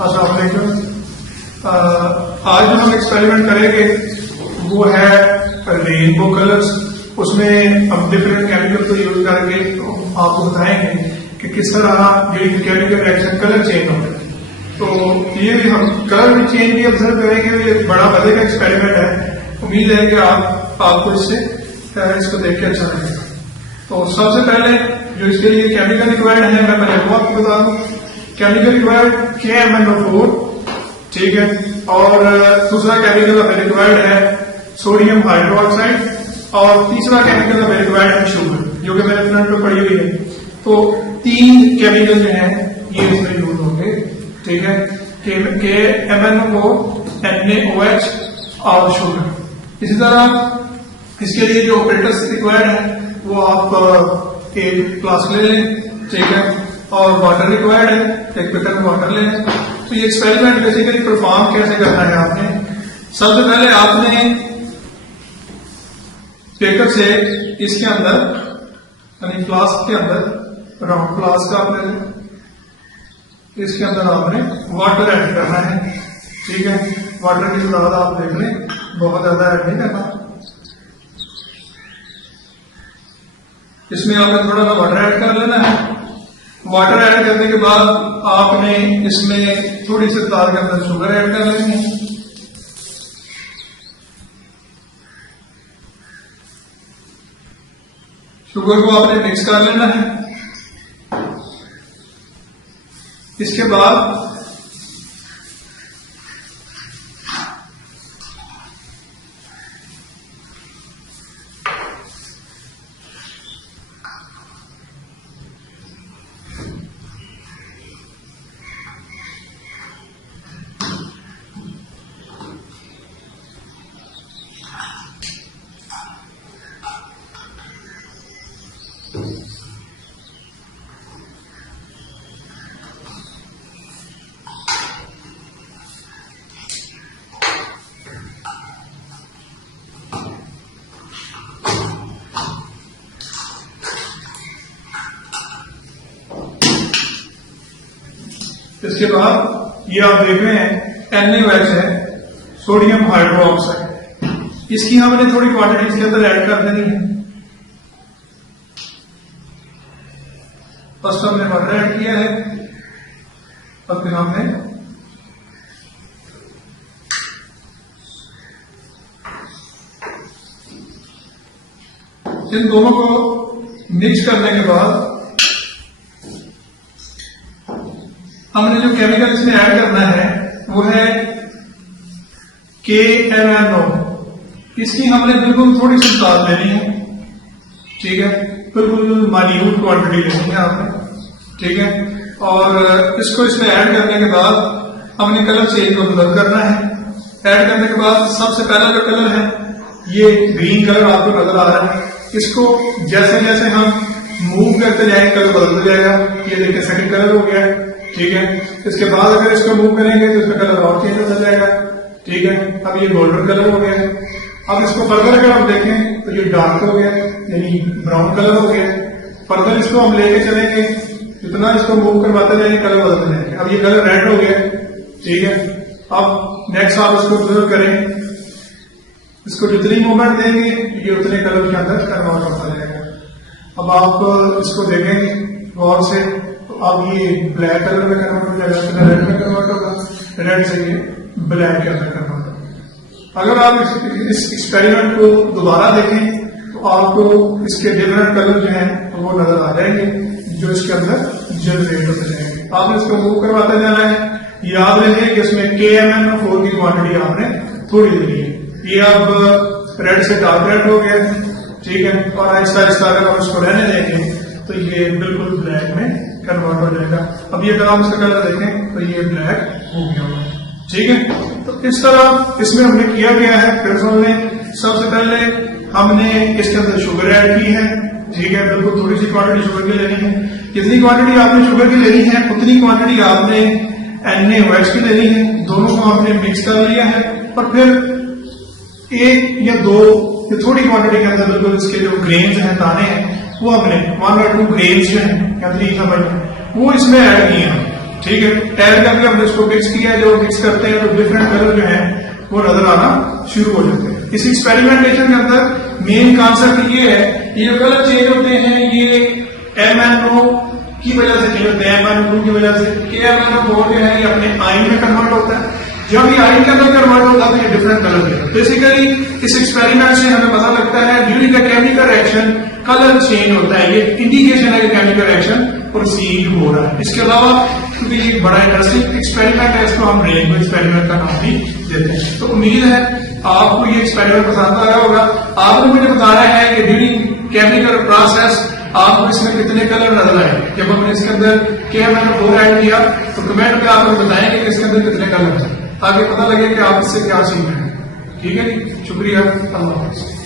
अस्सलाम वालेकुम। आज जो हम एक्सपेरिमेंट करेंगे वो है रेनबो कलर्स। उसमें हम डिफरेंट केमिकल को यूज करके आपको बताएंगे कि किस तरह ये केमिकल रिएक्शन कलर चेंज होता है। तो ये हम कलर भी चेंज भी ऑब्जर्व करेंगे। ये बड़ा मजे का एक्सपेरिमेंट है। उम्मीद है कि आपको इसको देख के अच्छा लगेगा। तो सबसे पहले जो इसके लिए केमिकल रिक्वायर्ड है मैं पहले वो आपको बता दूं। केमिकल रिक्वायर्ड KMnO4, ठीक है। और दूसरा केमिकल हमें रिक्वायर्ड है सोडियम हाइड्रोक्साइड, और तीसरा केमिकल हमें रिक्वायर्ड है शुगर, जो कि मेरे फ्रंट में पड़ी हुई है। तो 3 केमिकल जो है ये इसमें यूज होंगे, ठीक है। KMnO4, NaOH और शुगर। इसी तरह इसके लिए जो ऑपरेटर्स रिक्वायर्ड है वो आप एक फ्लास्क ले लें, ठीक है। और वाटर रिक्वायर्ड है, एक लीटर में वाटर ले लें। तो ये एक्सपेरिमेंट बेसिकली परफॉर्म कैसे करना है आपने, सबसे पहले आपने पेपर से इसके अंदर यानी फ्लास्क के अंदर राउंड फ्लास्क आपने इसके अंदर आपने वाटर ऐड करना है, ठीक है। वाटर की तादाद आप देख लें, बहुत ज्यादा ऐड नहीं करना। इसमें आपने थोड़ा सा वाटर ऐड कर लेना है। वाटर ऐड करने के बाद आपने इसमें थोड़ी सी तादाद के अंदर शुगर ऐड कर लेनी है। शुगर को आपने मिक्स कर लेना है। इसके बाद इसके बाद ये आप देख रहे हैं NaOH है, सोडियम हाइड्रोक्साइड। इसकी हमने थोड़ी क्वांटिटी इसके अंदर ऐड कर देनी है। फर्स्ट हमने वाटर ऐड किया है, और फिर हमने इन दोनों को मिक्स करने के बाद हमने जो केमिकल इसमें ऐड करना है वो है KMnO। इसकी हमने बिल्कुल थोड़ी सी तादाद लेनी है, ठीक है। बिल्कुल माइन्यूट क्वांटिटी लेनी है आपने, ठीक है। और इसको इसमें ऐड करने के बाद हमने कलर चेंज को ऑब्जर्व करना है। ऐड करने के बाद सबसे पहला जो कलर है ये ग्रीन कलर आपको नजर आ रहा है। इसको जैसे जैसे हम मूव करते जाएंगे कलर बदलता जाएगा। ये देखिए सेकंड कलर हो गया, ठीक है। इसके बाद अगर इसको मूव करेंगे तो इसका कलर और चेंज होता जाएगा, ठीक है। अब ये गोल्डन कलर हो गया। अब इसको फर्दर अगर हम देखें तो ये डार्क हो गया, यानी ब्राउन कलर हो गया। फर्दर इसको हम लेके चलेंगे, जितना इसको मूव करवाते जाएंगे कलर बदलते जाएंगे। अब ये कलर रेड हो गया, ठीक है। अब नेक्स्ट आप इसको ऑब्जर्व करें, इसको जितनी मूवमेंट देंगे ये उतने कलर के अंदर कन्वर्ट होता जाएगा। अब आप इसको देखेंगे गौर से, अब ये ब्लैक कलर में कन्वर्ट हो जाएगा, फिर रेड में कन्वर्ट होगा, रेड से ये ब्लैक के अंदर कन्वर्ट होगा। अगर आप इस एक्सपेरिमेंट को दोबारा देखें तो आपको इसके डिफरेंट कलर जो हैं वो नजर आ जाएंगे, जो इसके अंदर जनरेट होते जाएंगे। आपने इसको मूव करवाते जाना है। याद रहे कि इसमें KMnO4 की क्वांटिटी आपने थोड़ी देनी है। ये अब रेड से डार्क रेड हो गया, ठीक है। और आहिस्ता आहिस्ता अगर हम इसको रहने देंगे तो ये बिल्कुल ब्लैक में कन्वर्ट हो जाएगा। अब ये अगर आप इसका कलर देखें तो ये ब्लैक हो गया होगा, ठीक है। तो इस तरह इसमें हमने किया गया है। फिर हमने सबसे पहले हमने इसके अंदर शुगर ऐड की है, ठीक है। बिल्कुल थोड़ी सी क्वांटिटी शुगर की लेनी है। जितनी क्वांटिटी आपने शुगर की लेनी है उतनी क्वांटिटी आपने NaOH की लेनी है। दोनों को हमने मिक्स कर लिया है, और फिर 1 या 2 या थोड़ी क्वांटिटी के अंदर बिल्कुल इसके जो ग्रेन्स हैं, दाने हैं, वो हमने 1 और 2 ग्रेन्स जो हैं या 3 समझ वो इसमें ऐड किए हैं, ठीक है, ऐड करके हमने इसको मिक्स किया है, जब मिक्स करते हैं तो डिफरेंट कलर जो है वो नजर आना शुरू हो जाते हैं। इस एक्सपेरिमेंटेशन के अंदर मेन कॉन्सेप्ट ये है, ये जो कलर चेंज होते हैं ये MnO की वजह से चेंज होते हैं, MnO की वजह से। KMnO4 जो है ये अपने आइन में कन्वर्ट होता है, जब ये आइन के अंदर कन्वर्ट होता है तो ये डिफरेंट कलर देता है। बेसिकली इस एक्सपेरिमेंट से हमें पता लगता है during the chemical reaction colour change होता है, ये इंडिकेशन है कि केमिकल रिएक्शन प्रोसीड हो रहा है। इसके अलावा क्योंकि ये बड़ा इंटरेस्टिंग एक्सपेरिमेंट है, इसको हम रेनबो एक्सपेरिमेंट का नाम भी देते हैं। तो उम्मीद है आपको ये एक्सपेरिमेंट पसंद आया होगा। आपने मुझे बताया है कि ड्यूरिंग केमिकल प्रोसेस आपको इसमें कितने कलर नजर आए। जब हमने इसके अंदर KMnO4 ऐड किया तो कमेंट में आप हमें बताएंगे कि इसके अंदर कितने कलर हैं, ताकि पता लगे कि आप इससे क्या सीख रहे हैं। ठीक है जी, शुक्रिया, अल्लाह हाफ़िज़।